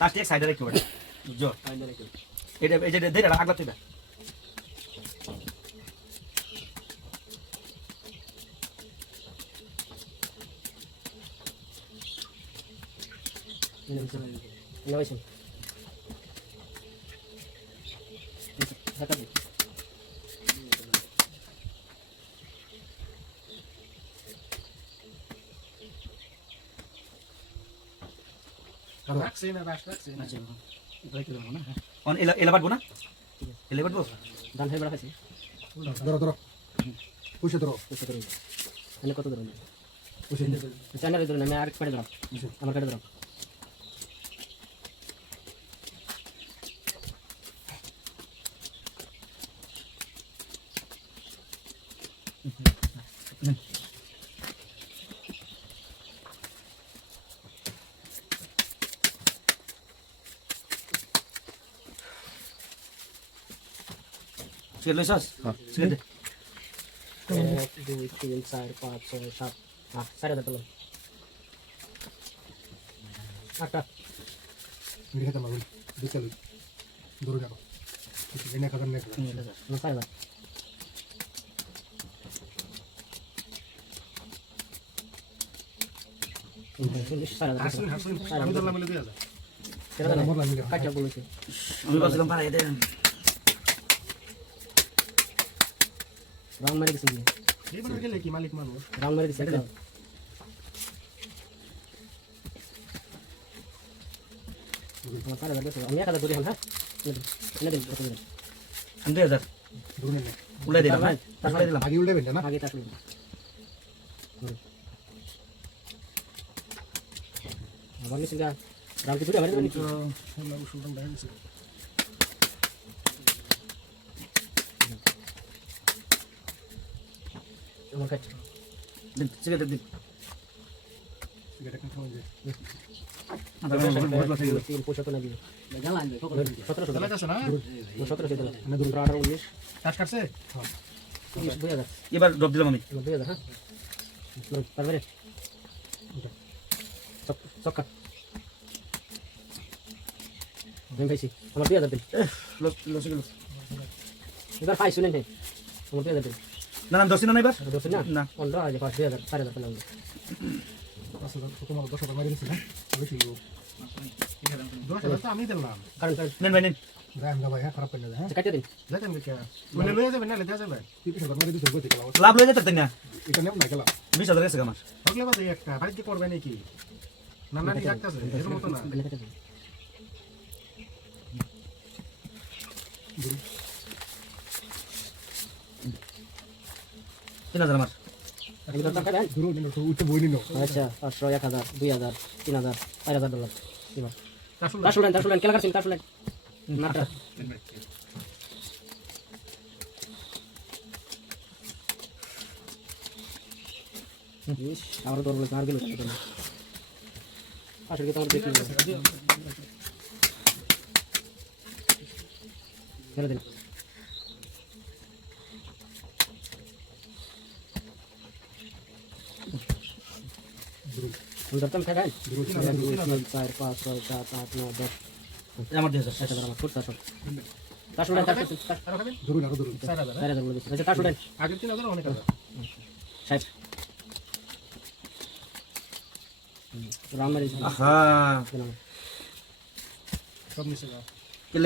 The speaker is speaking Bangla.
লাস্ট এক সাইডে রাখি ওটা জো এটা এই যে ধরে আগলা তুই Innovation. রাখছি না রাখ রাখছি না? অন এলা এলা বাটবো না? এলা বাটবো? ধান হয়ে বেড়া খাইছি। ধরো ধরো পুষে ধরো। কত ধরুন এনে কত ধরুন পুষে চ্যানেলে ধরুন আমি আর কেটে ধরাম। আমার কেটে ধরাম। সিগারেট লইছস সিগারেট এক দুই তিন চার পাঁচ ছয় সাত আট চার হাজার তোলো আটটা মিঠে খেতে মাগুন বিকেল দূরে যাব এনে খাবার নেই হাসুন হাসুন আমি ধরলাম মিলে দিয়ে যা তেরো হাজার মরলাম মিলে কাটটা বলেছে আমি বলছিলাম পাড়াই দেন রং মেরে দিছি এইবার গেলে কি মালিক মানুষ রং মেরে দিয়েছে। আমি এক হাজার ধরি হ্যাঁ এনে দিন আমি দুই হাজার দূরে দিলাম হ্যাঁ দিলাম আগে উল্টে না আগে তাকলি আমার নিচে যা রাম কি ধরে আমার নিচে সুলতান দেখা গেছে আমার কাছে দিন সিগারেট দিন এটা কেন খাওয়া যায় তিন পঁচাত্তর না দিয়ে সতেরোশো তাহলে কাছে না সতেরোশো দিলাম এনে দূরে আঠারো উনিশ কাজ কাটছে তিরিশ দুই হাজার এবার ড্রপ দিলাম আমি দুই হাজার হ্যাঁ তারপরে চক্কা আমি পাইছি আমার দুই হাজার দিন এবার পাই শুনেন নাই আমার দুই হাজার দিন। না না দশ না এবার? দশ না? না। পনেরো হাজার পাঁচ দুই হাজার চার হাজার হ্যাঁ হ্যাঁ। কাটিয়ে দিন। যাইতেন কে বলে লয়ে যাবেন না লেতে যাবে। তিরিশ হাজার গেলাম লাভ লয়ে যেতে না? বিশ হাজার গেছে আমার। করবে নাকি? না। না রাখতেছে না তিন হাজার আমার। আচ্ছা পাঁচশো এক হাজার দুই হাজার তিন হাজার চার হাজার ডলার তার শুনেন তার শুনেন কেলা কাটছেন তার শুনেন নাটটা ইস, আমারও বলেছে আর গেল আসলে কি তোমার দেখি ছেড়ে দিন থাকেন এক দুই তিন চার পাঁচ ছয় সাত আট নয় দশ আমার ফুট চারশো তার শুনেন তার শুনেন আরও খাবেন দূরে আরও দূরে চার হাজার বলে দিচ্ছি আচ্ছা। তার শুনেন আগের তিন হাজার অনেক হাজার ষাট রাম মারি সব মিশে যাও।